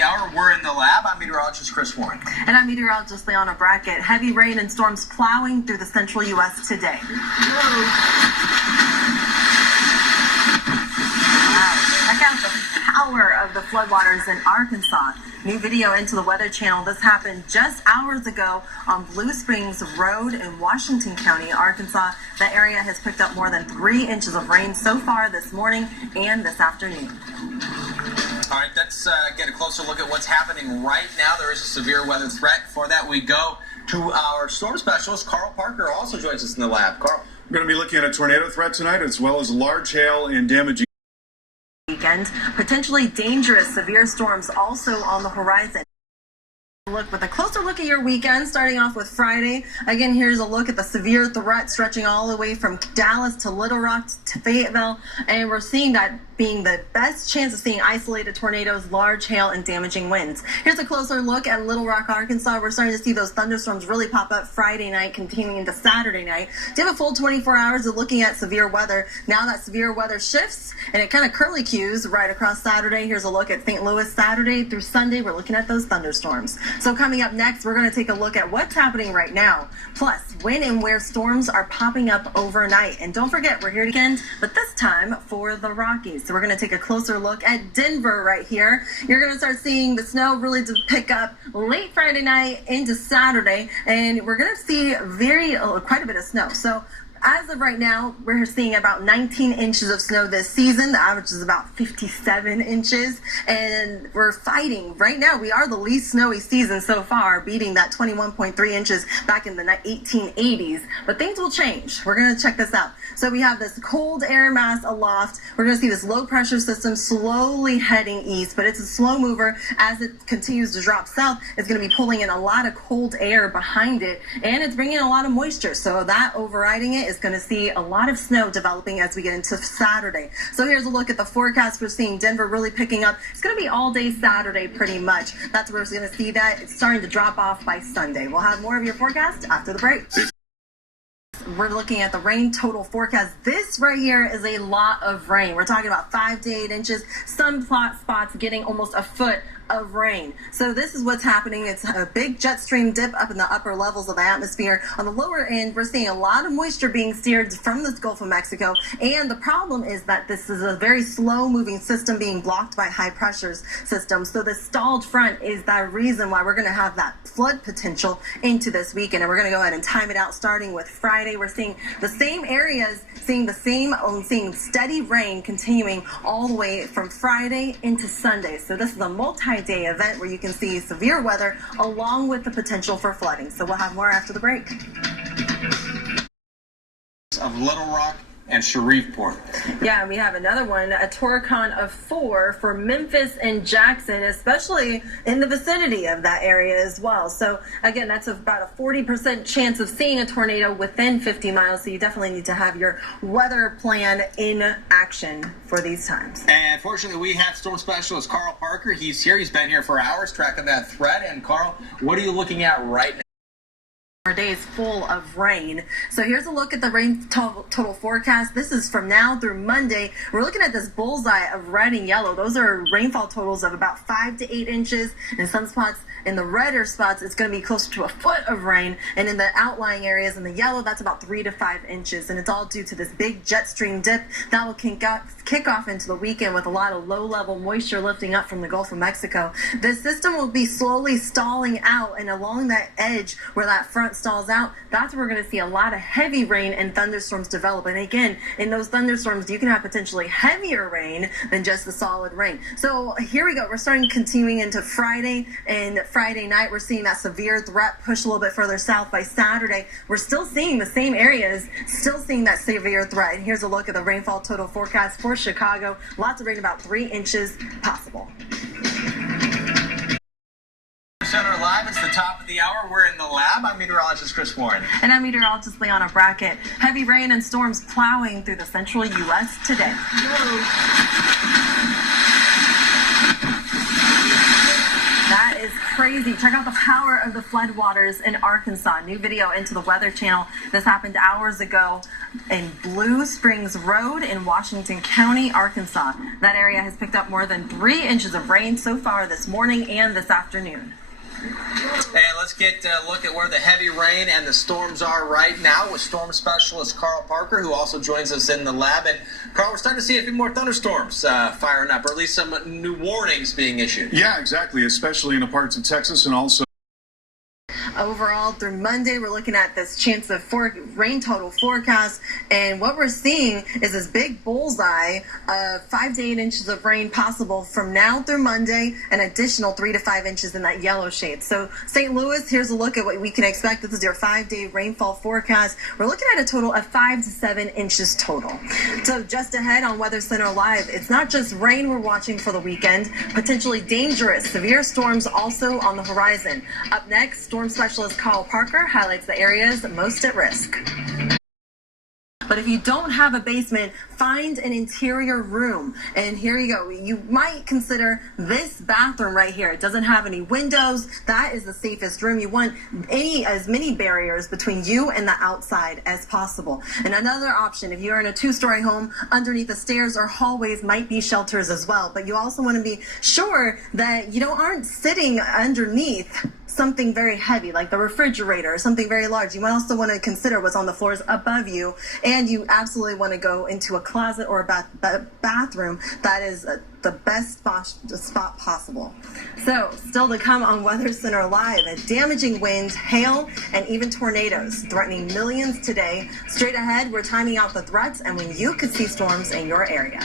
the hour, we're in the lab. I'm meteorologist Chris Warren. And I'm meteorologist Liana Brackett. Heavy rain and storms plowing through the central U.S. today. Wow. Check out the power of the floodwaters in Arkansas. New video into the Weather Channel. This happened just hours ago on Blue Springs Road in Washington County, Arkansas. The area has picked up more than 3 inches of rain so far this morning and this afternoon. All right, let's get a closer look at what's happening right now. There is a severe weather threat. For that, we go to our storm specialist, Carl Parker, also joins us in the lab. Carl. We're going to be looking at a tornado threat tonight, as well as large hail and damaging. Weekend. Potentially dangerous severe storms also on the horizon. Look with a closer look at your weekend, starting off with Friday. Again, here's a look at the severe threat stretching all the way from Dallas to Little Rock to Fayetteville, and we're seeing that being the best chance of seeing isolated tornadoes, large hail, and damaging winds. Here's a closer look at Little Rock, Arkansas. We're starting to see those thunderstorms really pop up Friday night, continuing into Saturday night. Do you have a full 24 hours of looking at severe weather? Now that severe weather shifts, and it kind of curly cues right across Saturday. Here's a look at St. Louis Saturday through Sunday. We're looking at those thunderstorms. So coming up next, we're going to take a look at what's happening right now, plus when and where storms are popping up overnight. And don't forget, we're here again, but this time for the Rockies. So we're going to take a closer look at Denver right here. You're going to start seeing the snow really to pick up late Friday night into Saturday, and we're going to see quite a bit of snow. So as of right now, we're seeing about 19 inches of snow this season. The average is about 57 inches. And we're fighting. Right now, we are the least snowy season so far, beating that 21.3 inches back in the 1880s. But things will change. We're going to check this out. So we have this cold air mass aloft. We're going to see this low pressure system slowly heading east, but it's a slow mover. As it continues to drop south, it's going to be pulling in a lot of cold air behind it, and it's bringing in a lot of moisture. So that overriding it is going to see a lot of snow developing as we get into Saturday. So here's a look at the forecast. We're seeing Denver really picking up. It's going to be all day Saturday pretty much. That's where we're going to see that. It's starting to drop off by Sunday. We'll have more of your forecast after the break. We're looking at the rain total forecast. This right here is a lot of rain. We're talking about 5 to 8 inches. Some spots getting almost a foot of rain. So this is what's happening. It's a big jet stream dip up in the upper levels of the atmosphere. On the lower end, we're seeing a lot of moisture being steered from the Gulf of Mexico. And the problem is that this is a very slow moving system being blocked by high pressures systems. So the stalled front is that reason why we're going to have that flood potential into this weekend. And we're going to go ahead and time it out starting with Friday. We're seeing the same areas, seeing steady rain continuing all the way from Friday into Sunday. So this is a multi-day event where you can see severe weather along with the potential for flooding. So we'll have more after the break. Of Little Rock and Shreveport. Yeah, we have another one, a Toricon of 4 for Memphis and Jackson, especially in the vicinity of that area as well. So again, that's about a 40% chance of seeing a tornado within 50 miles. So you definitely need to have your weather plan in action for these times. And fortunately, we have storm specialist Carl Parker. He's here. He's been here for hours tracking that threat. And Carl, what are you looking at right now? Our day is full of rain. So here's a look at the rain total forecast. This is from now through Monday. We're looking at this bullseye of red and yellow. Those are rainfall totals of about 5 to 8 inches. In some spots, in the redder spots, it's going to be closer to a foot of rain. And in the outlying areas in the yellow, that's about 3 to 5 inches. And it's all due to this big jet stream dip that will kick off into the weekend with a lot of low-level moisture lifting up from the Gulf of Mexico. The system will be slowly stalling out, and along that edge where that front stalls out, that's where we're going to see a lot of heavy rain and thunderstorms develop. And again, in those thunderstorms, you can have potentially heavier rain than just the solid rain. So here we go. We're continuing into Friday, and Friday night, we're seeing that severe threat push a little bit further south. By Saturday, we're still seeing the same areas, still seeing that severe threat. And here's a look at the rainfall total forecast for Chicago. Lots of rain, about 3 inches possible. Center Live. It's the top of the hour. We're in the lab. I'm meteorologist Chris Warren. And I'm meteorologist Liana Brackett. Heavy rain and storms plowing through the central U.S. today. That is crazy. Check out the power of the floodwaters in Arkansas. New video into the Weather Channel. This happened hours ago in Blue Springs Road in Washington County, Arkansas. That area has picked up more than 3 inches of rain so far this morning and this afternoon. Hey, let's get a look at where the heavy rain and the storms are right now with storm specialist Carl Parker, who also joins us in the lab. And Carl, we're starting to see a few more thunderstorms firing up, or at least some new warnings being issued. Yeah, exactly, especially in the parts of Texas and also Overall, through Monday, we're looking at this chance of rain total forecast, and what we're seeing is this big bullseye of 5 to 8 inches of rain possible from now through Monday, an additional 3 to 5 inches in that yellow shade. So St. Louis, here's a look at what we can expect. This is your 5-day rainfall forecast. We're looking at a total of 5 to 7 inches total. So just ahead on Weather Center Live, it's not just rain we're watching for the weekend, potentially dangerous severe storms also on the horizon. Up next, storm specialist Carl Parker highlights the areas most at risk. But if you don't have a basement, find an interior room. And here you go. You might consider this bathroom right here. It doesn't have any windows. That is the safest room. You want as many barriers between you and the outside as possible. And another option, if you're in a 2-story home, underneath the stairs or hallways might be shelters as well. But you also want to be sure that you aren't sitting underneath something very heavy like the refrigerator or something very large. You also want to consider what's on the floors above you, and you absolutely want to go into a closet or a bathroom that is the best spot possible. So still to come on Weather Center Live, a damaging wind, hail, and even tornadoes threatening millions today. Straight ahead, we're timing out the threats and when you could see storms in your area.